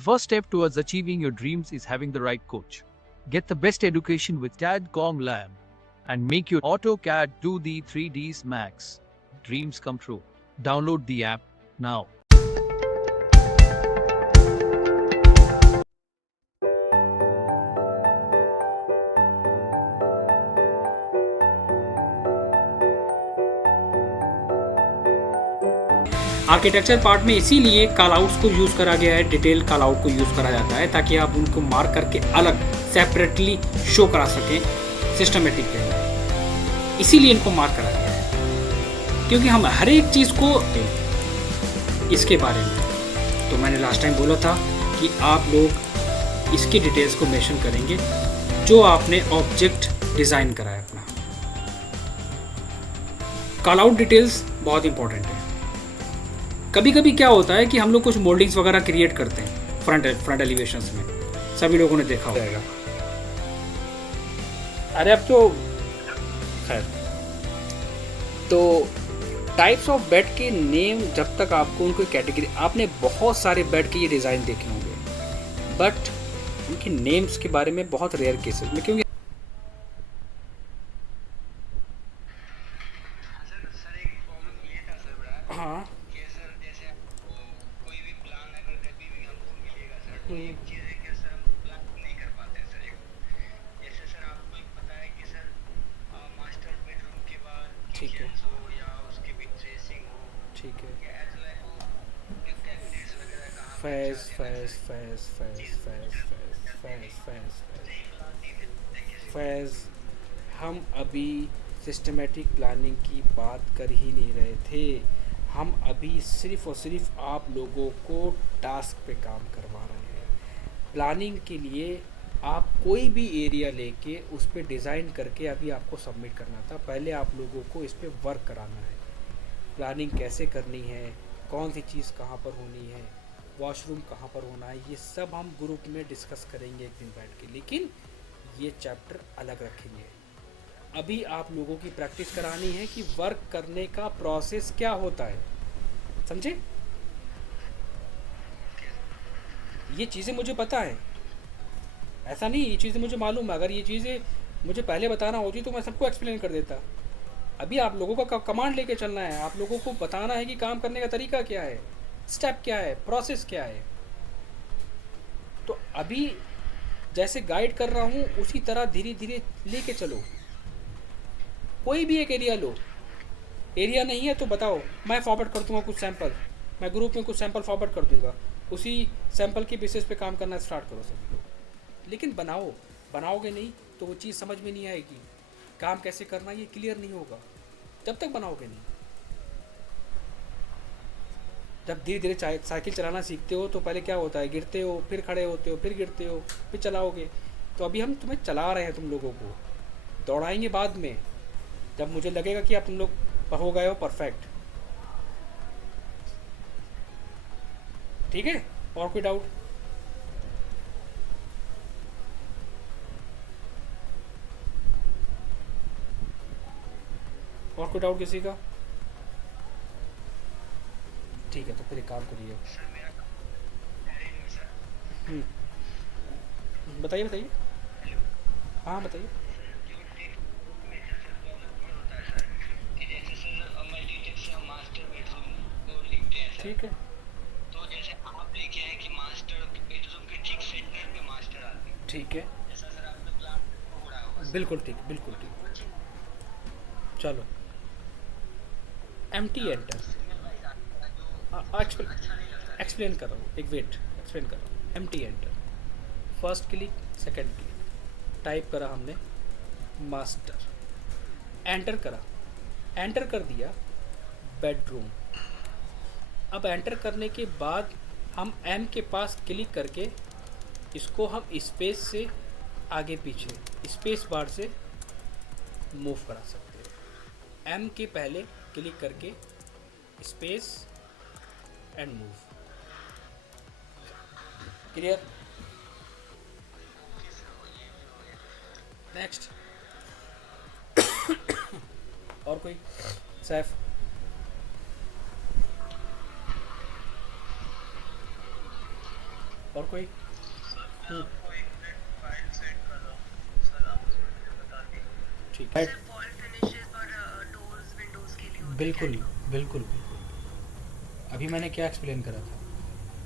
The first step towards achieving your dreams is having the right coach. Get the best education with TADCOM Lab and make your AutoCAD do the 3Ds Max. Dreams come true. Download the app now. Architecture part में इसीलिए call outs को use करा गया है, detail call out को use करा जाता है ताकि आप उनको मार्क करके अलग सेपरेटली शो करा सकें सिस्टमेटिक वे। इसीलिए इनको मार्क करा गया है क्योंकि हम हर एक चीज़ को इसके बारे में, तो मैंने लास्ट टाइम बोला था कि आप लोग इसकी डिटेल्स को मेंशन करेंगे जो आपने ऑब्जेक्ट डिज़ाइन करा है अपना। कॉल आउट डिटेल्स बहुत इंपॉर्टेंट है। कभी कभी क्या होता है कि हम लोग कुछ मोल्डिंग्स वगैरह क्रिएट करते हैं फ्रंट एलिवेशंस में, सभी लोगों ने देखा होगा। अरे अब तो खैर, तो टाइप्स ऑफ बेड के नेम, जब तक आपको उनको कैटेगरी, आपने बहुत सारे बेड के ये डिज़ाइन देखे होंगे बट उनके नेम्स के बारे में बहुत रेयर केसेस में, क्योंकि हाँ ठीक है ठीक है। फैज फैज फैज फैज फैज फैज फैज फैज हम अभी सिस्टमेटिक प्लानिंग की बात कर ही नहीं रहे थे। हम अभी सिर्फ और सिर्फ आप लोगों को टास्क पे काम करवा रहे हैं। प्लानिंग के लिए आप कोई भी एरिया लेके उस पर डिज़ाइन करके अभी आपको सबमिट करना था। पहले आप लोगों को इस पर वर्क कराना है, प्लानिंग कैसे करनी है, कौन सी चीज़ कहाँ पर होनी है, वॉशरूम कहाँ पर होना है, ये सब हम ग्रुप में डिस्कस करेंगे एक दिन बैठ के, लेकिन ये चैप्टर अलग रखेंगे। अभी आप लोगों की प्रैक्टिस करानी है कि वर्क करने का प्रोसेस क्या होता है, समझे? ये चीज़ें मुझे पता है, ऐसा नहीं, ये चीज़ें मुझे मालूम है। अगर ये चीज़ें मुझे पहले बताना होती तो मैं सबको एक्सप्लेन कर देता। अभी आप लोगों का कमांड लेके चलना है, आप लोगों को बताना है कि काम करने का तरीका क्या है, स्टेप क्या है, प्रोसेस क्या है। तो अभी जैसे गाइड कर रहा हूँ उसी तरह धीरे धीरे लेके चलो। कोई भी एक एरिया लो, एरिया नहीं है तो बताओ, मैं फॉरवर्ड कर दूंगा कुछ सैंपल, मैं ग्रुप में कुछ सैंपल फॉरवर्ड कर दूंगा, उसी सैंपल की बेसिस पे काम करना स्टार्ट करो सभी लोग। लेकिन बनाओगे नहीं तो वो चीज़ समझ में नहीं आएगी, काम कैसे करना ये क्लियर नहीं होगा जब तक बनाओगे नहीं। जब धीरे धीरे साइकिल चलाना सीखते हो तो पहले क्या होता है, गिरते हो, फिर खड़े होते हो, फिर गिरते हो, फिर चलाओगे। तो अभी हम तुम्हें चला रहे हैं, तुम लोगों को दौड़ाएंगे बाद में, जब मुझे लगेगा कि आप तुम लोग हो गए हो परफेक्ट। ठीक है, और कोई डाउट? और कोई डाउट किसी का? ठीक है, तो फिर एक काम करिए। बताइए बताइए। हाँ बताइए। ठीक है, तो जैसे आप लिखे हैं कि मास्टर बेडरूम के ठीक सेंटर पे मास्टर आते हैं, ठीक है, जैसा सर आपने प्लान हो रहा होगा। बिल्कुल ठीक, बिल्कुल ठीक। चलो, एम्प्टी एंटर, एक्सप्लेन कर रहा हूँ, एक वेट, एक्सप्लेन कर रहा हूँ। Empty enter, first click, second click, type करा हमने मास्टर, एंटर करा, एंटर कर दिया बेडरूम। अब एंटर करने के बाद हम एम के पास क्लिक करके इसको हम स्पेस से आगे पीछे स्पेस बार से मूव करा सकते हैं। एम के पहले क्लिक करके space and move. Clear? Next. और कोई? सैफ? और कोई? हम्म, ठीक है। सर वॉल फिनिशेस और डोर्स विंडोज के लिए होते हैं बिल्कुल कैटलॉग। बिल्कुल बिल्कुल। अभी मैंने क्या एक्सप्लेन करा था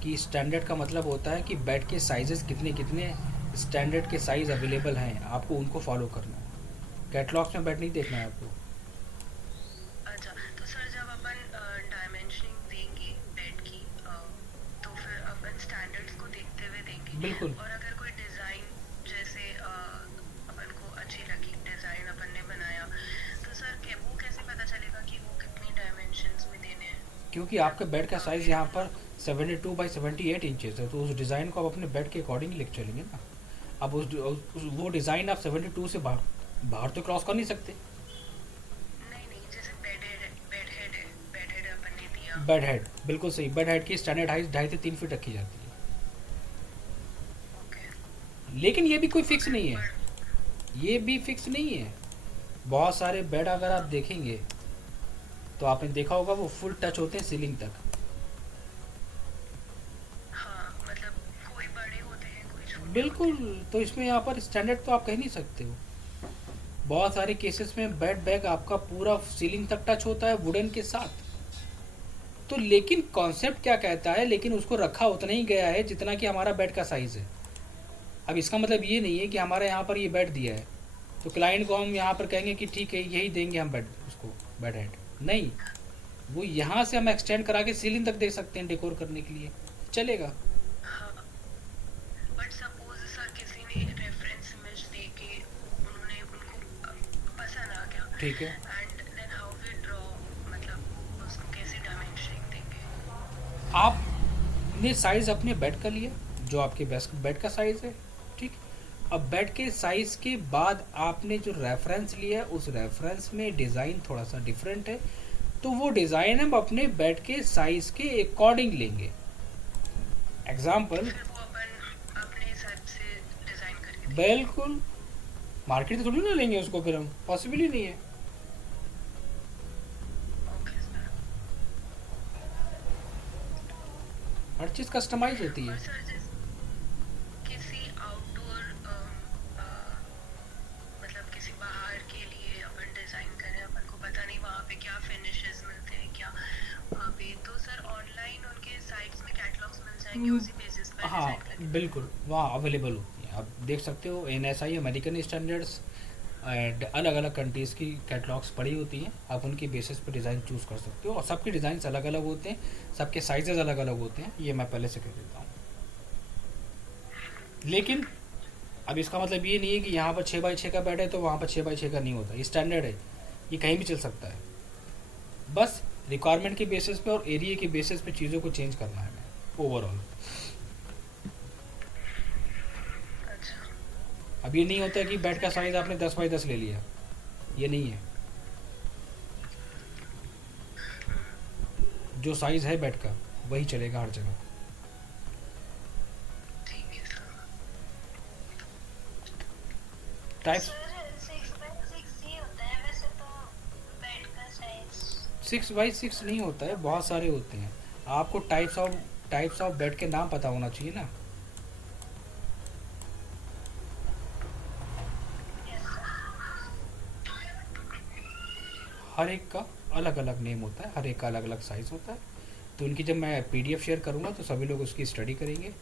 कि स्टैंडर्ड का मतलब होता है कि बेड के साइजेस कितने कितने स्टैंडर्ड के साइज़ अवेलेबल हैं, आपको उनको फॉलो करना है। कैटलॉग्स में बेड नहीं देखना है आपको। अच्छा, तो सर जब अपन डायमेंशनिंग देंगे बेड की तो फिर अपन स्टैंडर्ड्स को देखते हुए देंगे। बिल्कुल। और अगर कोई डिज़ाइन जैसे अपन को अच्छी लगी डिज़ाइन अपन ने बनाया, तो सर वो कैसे पता चलेगा कि वो कितनी डायमेंशंस में देने हैं? क्योंकि आपका बेड का साइज़ यहाँ पर 72 बाई 78 इंचेस है, तो उस डिज़ाइन को आप अपने बेड के अकॉर्डिंग लिख चलेंगे ना। अब वो डिज़ाइन आप 72 से बाहर बाहर तो क्रॉस कर नहीं सकते। नहीं नहीं, जैसे बेड हेड अपन ने दिया। बेड हेड बिल्कुल सही, बेड हेड की स्टैंडर्ड हाइट 2.5 से 3 फीट रखी जाती है। ओके। लेकिन ये भी कोई फिक्स नहीं है, ये भी फिक्स नहीं है। बहुत सारे बेड अगर आप देखेंगे तो आपने देखा होगा वो फुल टच होते हैं सीलिंग तक। हाँ, मतलब कोई बड़े होते हैं कोई छोटे होते बिल्कुल, हैं। तो इसमें यहाँ पर स्टैंडर्ड तो आप कह नहीं सकते हो। बहुत सारे केसेस में बेड बैग आपका पूरा सीलिंग तक टच होता है वुडन के साथ। तो लेकिन कॉन्सेप्ट क्या कहता है, लेकिन उसको रखा उतना ही गया है जितना कि हमारा बेड का साइज़ है। अब इसका मतलब ये नहीं है कि हमारे यहाँ पर ये बेड दिया है तो क्लाइंट को हम यहाँ पर कहेंगे कि ठीक है यही देंगे हम बेड उसको, बेड हेड नहीं। वो यहाँ से हम एक्सटेंड करा के सीलिंग तक दे सकते हैं डेकोर करने के लिए, चलेगा। हाँ, बट सपोज सर किसी ने रेफरेंस इमेज दे के उन्होंने उनको पसंद आ गया, ठीक है। And then how we draw, मतलब उसको कैसे डायमेंशनिंग देंगे? आपने साइज़ अपने बेड का लिया जो आपके बेड का साइज़ है, ठीक। अब बेड के साइज़ के बाद आपने जो रेफरेंस लिया है उस रेफरेंस में डिज़ाइन थोड़ा सा डिफरेंट है, तो वो डिज़ाइन हम अपने बेड के साइज़ के अकॉर्डिंग लेंगे। एग्जाम्पल, फिर वो अपन अपने हिसाब से डिज़ाइन करके देंगे। बिल्कुल, मार्केट से थोड़ी ना लेंगे उसको, फिर हम पॉसिबल ही नहीं है। Okay sir. हर चीज़ कस्टमाइज होती और है। सर जैसे किसी आउटडोर मतलब किसी बाहर के लिए अपन डिज़ाइन करें, अपन को पता नहीं वहाँ पे क्या फिनिशेस मिलते हैं क्या वहाँ पे, तो सर ऑनलाइन उनके साइट्स में कैटलॉग्स मिल जाएंगे उसी बेसिस पर हाँ डिज़ाइन करके? बिल्कुल, वहाँ अवेलेबल होती है, आप देख सकते हो। NSI अमेरिकन स्टैंडर्ड्स एंड अलग अलग कंट्रीज़ की कैटलॉग्स पड़ी होती हैं, आप उनकी बेसिस पे डिज़ाइन चूज़ कर सकते हो। और सबके डिज़ाइंस अलग अलग होते हैं, सबके साइजेस अलग अलग होते हैं, ये मैं पहले से कह देता हूँ। लेकिन अब इसका मतलब ये नहीं है कि यहाँ पर 6x6 का बेड है तो वहाँ पर 6x6 का नहीं होता। ये स्टैंडर्ड है, ये कहीं भी चल सकता है। बस रिक्वायरमेंट के बेसिस पे और एरिया के बेसिस पे चीज़ों को चेंज करना है ओवरऑल। अच्छा। अब ये नहीं होता है कि बेड का साइज़ आपने 10x10 ले लिया, ये नहीं है। जो साइज़ है बेड का वही चलेगा हर जगह। ठीक है सर। टाइप्स सर 6x6 ही होता है वैसे तो बेड का साइज। 6x6 नहीं होता है, बहुत सारे होते हैं। आपको टाइप्स ऑफ बेड के नाम पता होना चाहिए ना। हर एक का अलग अलग नेम होता है, हर एक का अलग अलग साइज़ होता है। तो उनकी जब मैं PDF शेयर करूँगा तो सभी लोग उसकी स्टडी करेंगे,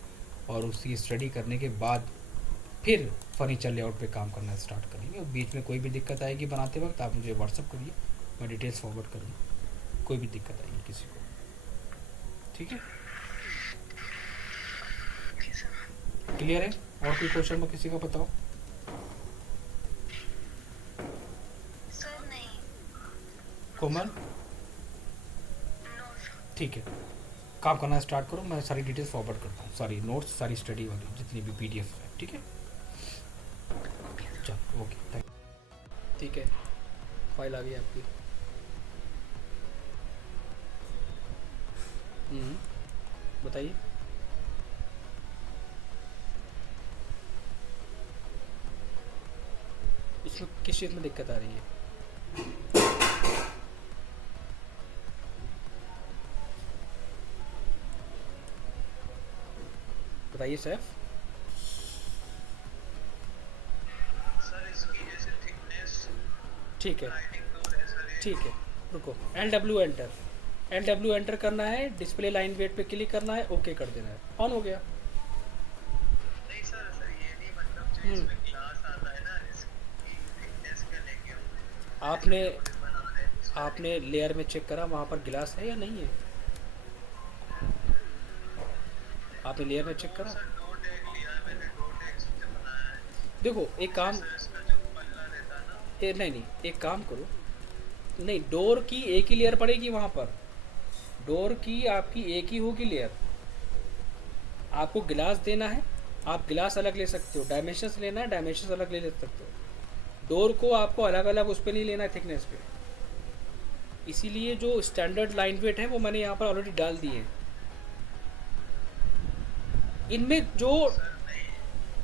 और उसकी स्टडी करने के बाद फिर फर्नीचर लेआउट पे काम करना स्टार्ट करेंगे। और बीच में कोई भी दिक्कत आएगी बनाते वक्त आप मुझे व्हाट्सअप करिए, मैं डिटेल्स फॉरवर्ड करूँगा। कोई भी दिक्कत आएगी किसी को, ठीक है? Okay sir. क्लियर है? और कोई क्वेश्चन में किसी का बताओ। सर नहीं। कोमल, नो सर। ठीक है, काम करना स्टार्ट करो, मैं सारी डिटेल्स फॉरवर्ड करता हूँ, सारी नोट्स, सारी स्टडी वाली जितनी भी PDF है, ठीक है? Okay sir. चलो, ओके, थैंक। ठीक है, फाइल आ गई आपकी। बताइए। इसमें किस चीज़ में दिक्कत आ रही है? बताइए सैफ। सर इसकी जैसे थिकनेस ठीक है, स्लाइडिंग डोर है सर ये। ठीक है, रुको। LW एंटर, LW एंटर करना है, डिस्प्ले लाइन वेट पे क्लिक करना है, ओके कर देना है, ऑन हो गया। नहीं सर सर ये नहीं मतलब जो हम्म, इसमें ग्लास आता है ना इसकी थिकनेस क्या लेंगे हम? आपने बना रहे हैं स्लाइडिंग। आपने लेयर में चेक करा वहाँ पर गिलास है या नहीं है? आपने लेयर में चेक करा? सर डोर टैग लिया है मैंने, डोर टैग से बनाया है। देखो एक काम, सर इसका जो पल्ला रहता है ना। नहीं नहीं, एक काम करो, नहीं डोर की एक ही लेयर पड़ेगी वहाँ पर, डोर की आपकी एक ही होगी लेयर। आपको गिलास देना है, आप गिलास अलग ले सकते हो, डायमेंशंस लेना है, डायमेंशंस अलग ले सकते हो। डोर को आपको अलग अलग उस पर नहीं लेना है थिकनेस पे। इसीलिए जो स्टैंडर्ड लाइन वेट है वो मैंने यहाँ पर ऑलरेडी डाल दिए हैं। इनमें जो, सर नहीं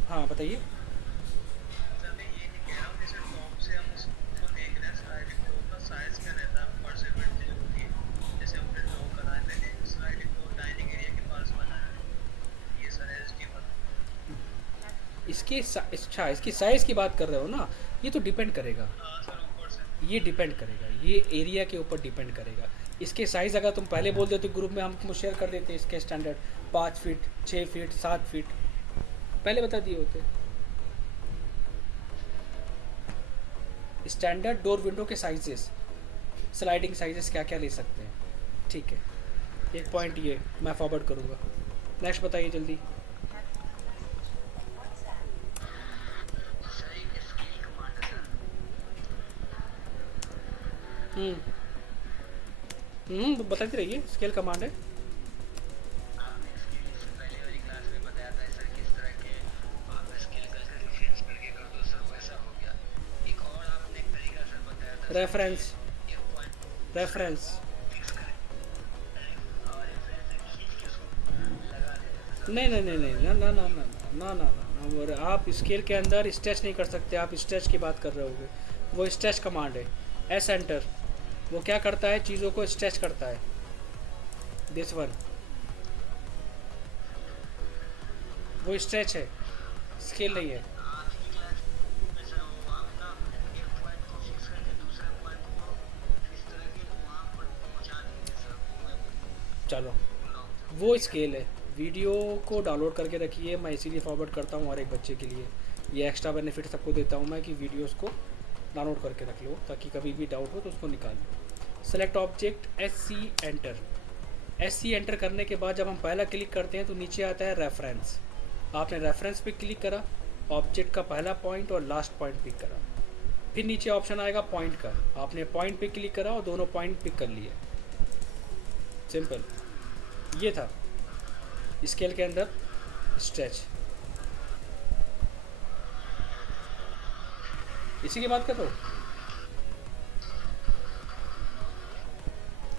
हाँ बताइए। सर मैं ये नहीं कह रहा हूँ, जैसे टॉप से हम उसको देख रहे हैं स्लाइडिंग डोर का साइज क्या रहता है ऊपर से विड्थ जो होती है। जैसे हमने ड्रॉ करा है, मैंने स्लाइडिंग डोर डाइनिंग एरिया के पास बनाया है ये सर एज की बात। अच्छा इसकी साइज़ की बात कर रहे हो ना, ये तो डिपेंड करेगा, हाँ सर ऊपर से। ये डिपेंड करेगा, ये एरिया के ऊपर डिपेंड करेगा। इसके साइज़ अगर तुम पहले बोल देते ग्रुप में, हम शेयर कर देते इसके स्टैंडर्ड 5 फीट, 6 फीट, 7 फीट पहले बता दिए होते। स्टैंडर्ड डोर विंडो के साइजेस, स्लाइडिंग साइजेस क्या क्या ले सकते हैं, ठीक है। एक पॉइंट ये मैं फॉरवर्ड करूँगा। नेक्स्ट बताइए जल्दी। सर एक स्केल कमांड है सर। बताते रहिए, स्केल कमांड है। आपने स्केल इससे पहले वाली क्लास में बताया था सर किस तरह के आप स्केल का रेफरेंस करके कर दो सर, वैसा हो गया। एक और आपने एक तरीका सर बताया था सर, रेफरेंस, एक पॉइंट रेफरेंस, फिक्स करें और रेफरेंस से खींच के उसको लगा देते थे सर। नहीं नहीं नहीं नहीं, ना ना ना ना ना ना ना, और आप स्केल के अंदर स्ट्रेच नहीं कर सकते, आप स्ट्रेच की बात कर रहे होगे। वो स्ट्रेच कमांड है, एस एंटर, वो क्या करता है, चीज़ों को स्ट्रेच करता है। दिस वन वो स्ट्रेच है, स्केल नहीं है। आज की क्लास में सर वो आप ना एक पॉइंट को फिक्स करके दूसरे पॉइंट को इस तरह के वहाँ पर पहुँचा देंगे सर, वो मैं चलो बोल रहा हूँ। वो स्केल है। वीडियो को डाउनलोड करके रखिए, मैं इसीलिए फॉरवर्ड करता हूँ हर एक बच्चे के लिए। ये एक्स्ट्रा बेनिफिट सबको देता हूँ मैं कि वीडियोस को डाउनलोड करके रख लो, ताकि कभी भी डाउट हो तो उसको निकाल लो। Select object, S C enter. S C enter करने के बाद जब हम पहला क्लिक करते हैं तो नीचे आता है रेफरेंस। आपने रेफरेंस पे क्लिक करा, ऑब्जेक्ट का पहला पॉइंट और लास्ट पॉइंट पिक करा। फिर नीचे ऑप्शन आएगा पॉइंट का, आपने पॉइंट पे क्लिक करा और दोनों पॉइंट पिक कर लिए। सिंपल, ये था स्केल के अंदर स्ट्रेच। इसी की बात कर रहे हो,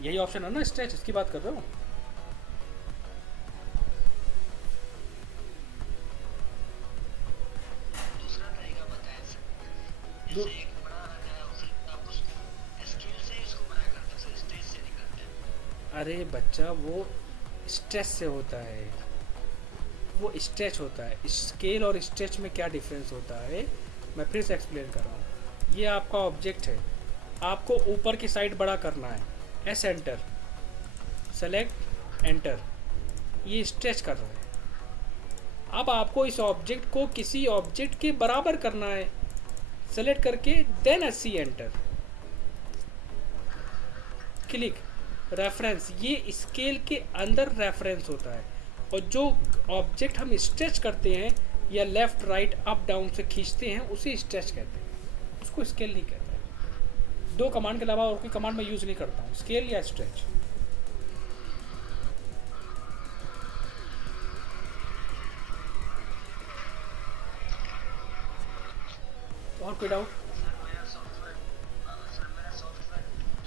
यही ऑप्शन है ना स्ट्रेच, इसकी बात कर रहे हो। दूसरा तरीका बताएं सर, दो, जैसे एक बड़ा रखा है उसे आप उसको स्केल से इसको बड़ा करते हैं सर, स्टेज से नहीं करते हैं। अरे बच्चा वो स्ट्रेच से होता है, वो स्ट्रेच होता है। स्केल और स्ट्रेच में क्या डिफरेंस होता है, मैं फिर से एक्सप्लेन कर रहा हूँ। ये आपका ऑब्जेक्ट है, आपको ऊपर की साइड बड़ा करना है, एस एंटर, सेलेक्ट एंटर, ये स्ट्रेच कर रहा है। अब आपको इस ऑब्जेक्ट को किसी ऑब्जेक्ट के बराबर करना है, सेलेक्ट करके then S C enter, click, reference. ये स्केल के अंदर रेफरेंस होता है, और जो ऑब्जेक्ट हम स्ट्रेच करते हैं या लेफ्ट राइट अप डाउन से खींचते हैं उसे स्ट्रेच कहते हैं, उसको स्केल नहीं कहते हैं। दो कमांड के अलावा और कोई कमांड मैं यूज़ नहीं करता हूँ, स्केल या स्ट्रेच। और कोई डाउट? सर मेरा सॉफ्टवेयर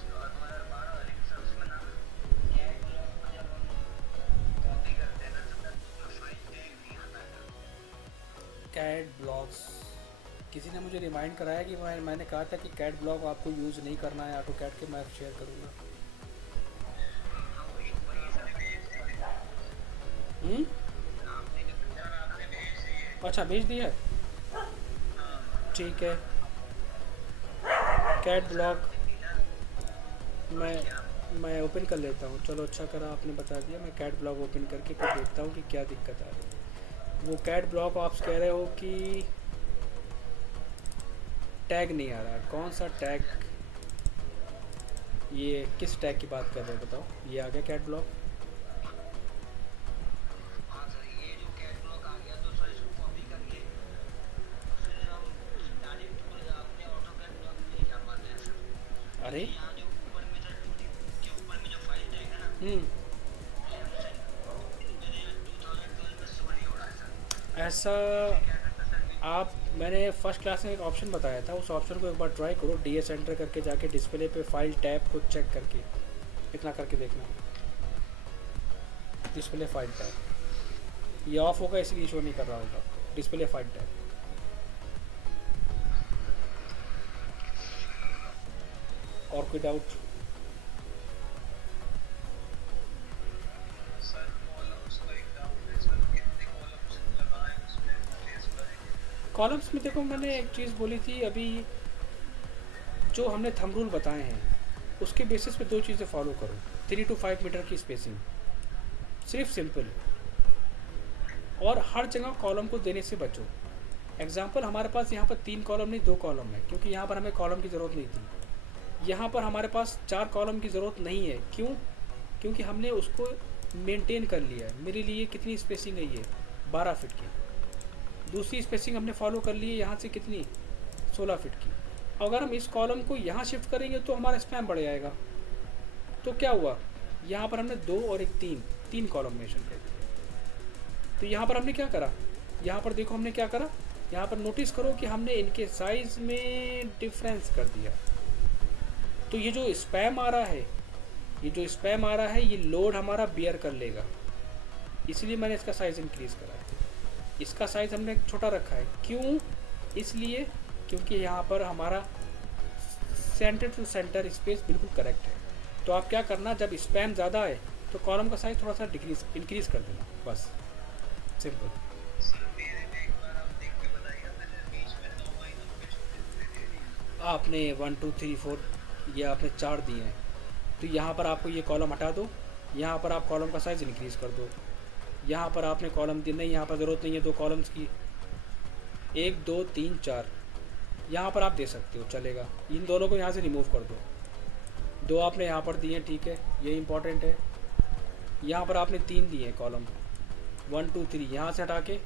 2012 वाली सर उसमें ना कैट ब्लॉक को जब हम कॉपी करते हैं ना तो उसमें फाइल टैग नहीं आता है। कैट ब्लॉक्स, किसी ने मुझे रिमाइंड कराया कि मैंने कहा था कि कैट ब्लॉक आपको यूज़ नहीं करना है, ऑटो कैट के मैं शेयर करूँगा। हाँ वही वही सर हम्म, आपने जो बताया अच्छा भेज दिया है, ठीक है। कैट ब्लॉक मैं ओपन कर लेता हूँ। चलो अच्छा करा आपने बता दिया, मैं कैट ब्लॉक ओपन करके फिर देखता हूँ कि क्या दिक्कत आ रही है। वो कैट ब्लॉक आप कह रहे हो कि टैग नहीं आ रहा है, कौन सा टैग? ये किस टैग की बात कर रहे हो बताओ? ये आ गया कैट ब्लॉक। हाँ सर, ये जो कैटलॉग आ गया तो सर इसको कॉपी करके फिर हम डायरेक्ट अपने ऑटो कैटलॉग में नहीं जा पाते हैं सर। अरे यहाँ जो ऊपर में सर के ऊपर में जो फाइल टैग है ना, हम्म, ये हमसे मेरे 2012 में शो नहीं हो रहा है सर। ऐसा इसलिए क्या करता सर मैं आप, मैंने फर्स्ट क्लास में एक ऑप्शन बताया था, उस ऑप्शन को एक बार ट्राई करो, डीएस एंटर करके जाके डिस्प्ले पे फाइल टैब को चेक करके इतना करके देखना, डिस्प्ले फाइल टैब। ये ऑफ होगा इसलिए शो नहीं कर रहा होगा, डिस्प्ले फाइल टैब। और कोई डाउट? सर कॉलम्स का एक डाउट है सर, कितने कॉलम्स लगाए उसमें प्लेस करें? कॉलम्स में देखो, मैंने एक चीज़ बोली थी अभी, जो हमने थंब रूल बताए हैं उसके बेसिस पे दो चीज़ें फॉलो करो। 3 to 5 मीटर की स्पेसिंग, सिर्फ सिंपल, और हर जगह कॉलम को देने से बचो। एग्जाम्पल, हमारे पास यहाँ पर 3 कॉलम नहीं 2 कॉलम है, क्योंकि यहाँ पर हमें कॉलम की ज़रूरत नहीं थी। यहाँ पर हमारे पास 4 कॉलम की ज़रूरत नहीं है, क्यों? क्योंकि हमने उसको मेंटेन कर लिया है। मेरे लिए कितनी स्पेसिंग है ये? 12 फीट की। दूसरी स्पेसिंग हमने फॉलो कर ली है यहाँ से कितनी? 16 फीट की। अगर हम इस कॉलम को यहाँ शिफ्ट करेंगे तो हमारा स्पैम बढ़ जाएगा। तो क्या हुआ, यहाँ पर हमने 2 और एक 3 कॉलम मेंशन कर दिए। तो यहाँ पर हमने क्या करा, यहाँ पर देखो हमने क्या करा, यहाँ पर नोटिस करो कि हमने इनके साइज़ में डिफरेंस कर दिया। तो ये जो स्पैम आ रहा है, ये लोड हमारा बियर कर लेगा, इसलिए मैंने इसका साइज़ इंक्रीज़ करा है। इसका साइज़ हमने छोटा रखा है, क्यों? इसलिए क्योंकि यहाँ पर हमारा सेंटर टू सेंटर स्पेस बिल्कुल करेक्ट है। तो आप क्या करना, जब स्पैम ज़्यादा है तो कॉलम का साइज़ थोड़ा सा इंक्रीज़ कर देना, बस सिंपल। सर मेरे में एक बार आप देख के बताइएगा, मैंने बीच में 9 महीनों में छोटे दे दिए। आपने 1 2 3 4 ये आपने 4 दिए हैं, तो यहाँ पर आपको ये कॉलम हटा दो, यहाँ पर आप कॉलम का साइज़ इंक्रीज़ कर दो। यहाँ पर आपने कॉलम दी नहीं, यहाँ पर ज़रूरत नहीं है 2 कॉलम्स की, 1 2 3 4 यहाँ पर आप दे सकते हो, चलेगा। इन दोनों को यहाँ से रिमूव कर दो। 2 आपने यहाँ पर दिए, ठीक है, ये इंपॉर्टेंट है। यहाँ पर आपने 3 दिए हैं कॉलम, 1 2 3, यहाँ से हटा के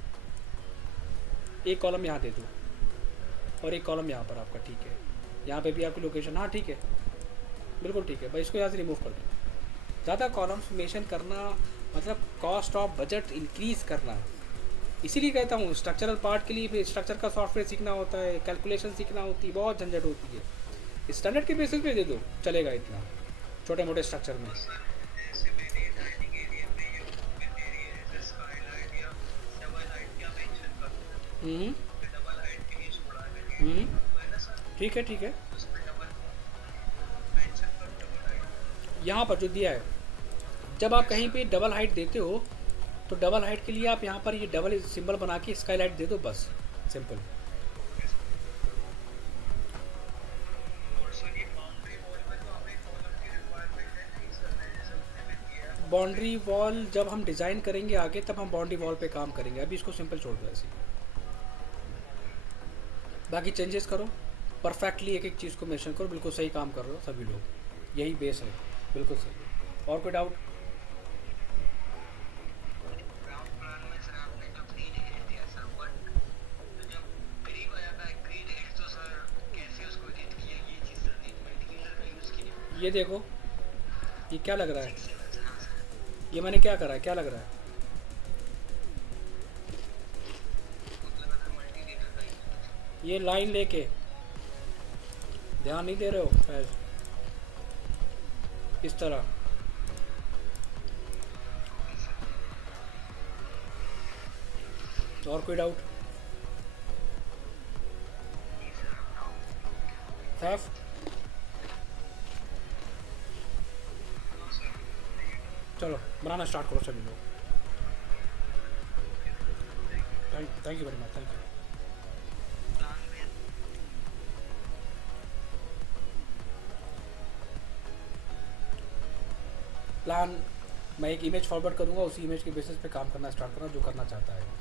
एक कॉलम यहाँ दे दो और एक कॉलम यहाँ पर आपका, ठीक है। यहाँ पे भी आपकी लोकेशन, हाँ ठीक है, बिल्कुल ठीक है भाई, इसको यहाँ से रिमूव कर दो। ज़्यादा कॉलम्स मेंशन करना मतलब कॉस्ट ऑफ बजट इंक्रीज़ करना। इसीलिए कहता हूँ स्ट्रक्चरल पार्ट के लिए भी स्ट्रक्चर का सॉफ्टवेयर सीखना होता है, कैलकुलेशन सीखना होती है, बहुत झंझट होती है। स्टैंडर्ड के बेसिस पे दे दो, चलेगा इतना छोटे मोटे स्ट्रक्चर में। सर जैसे मेरी डाइनिंग एरिया में ये ओपन एरिया है, जैसे स्काईलाइट या डबल हाइट क्या मेंशन करूँ? हम्म डबल हाइट के लिए छोड़ा है मैंने, हम्म, वो है ना सर, ठीक है ठीक है। उसमें डबल मेंशन करूँ डबल हाइट। यहाँ पर जो दिया है, जब आप कहीं पे डबल हाइट देते हो तो डबल हाइट के लिए आप यहाँ पर ये डबल सिंबल बना के स्काई लाइट दे दो, बस सिंपल। और सर ये बाउंड्री वॉल में तो हमें कॉलम की रिक्वायरमेंट है नहीं सर, मैंने जैसे अपने में किया है। बाउंड्री वॉल जब हम डिज़ाइन करेंगे आगे, तब हम बाउंड्री वॉल पे काम करेंगे, अभी इसको सिंपल छोड़ दो ऐसे। बाकी चेंजेस करो परफेक्टली, एक एक चीज़ को मेंशन करो, बिल्कुल सही काम कर रहे हो सभी लोग, यही बेस है, बिल्कुल सही। और कोई डाउट? ग्राउंड प्लान में सर आपने जो ग्रीन एज दिया सर, बट जब करीब आ जाता है ग्रीन एज तो सर कैसे उसको एडिट किया, ये चीज़ सर एक मल्टीकलर का यूज़ किया। ये देखो, ये क्या लग रहा है, 6 7 हाँ सर, ये मैंने क्या करा है, क्या लग रहा है? मतलब अगर मल्टीकलर का यूज़। ये लाइन लेके ध्यान नहीं दे रहे हो फैज, इस तरह। और कोई डाउट? सैफ चलो बनाना स्टार्ट करो सभी लोग। Thank you very much, thank you. Plan भी है। प्लान, मैं एक इमेज फॉरवर्ड करूँगा, उसी इमेज के बेसिस पे काम करना स्टार्ट करना, जो करना चाहता है।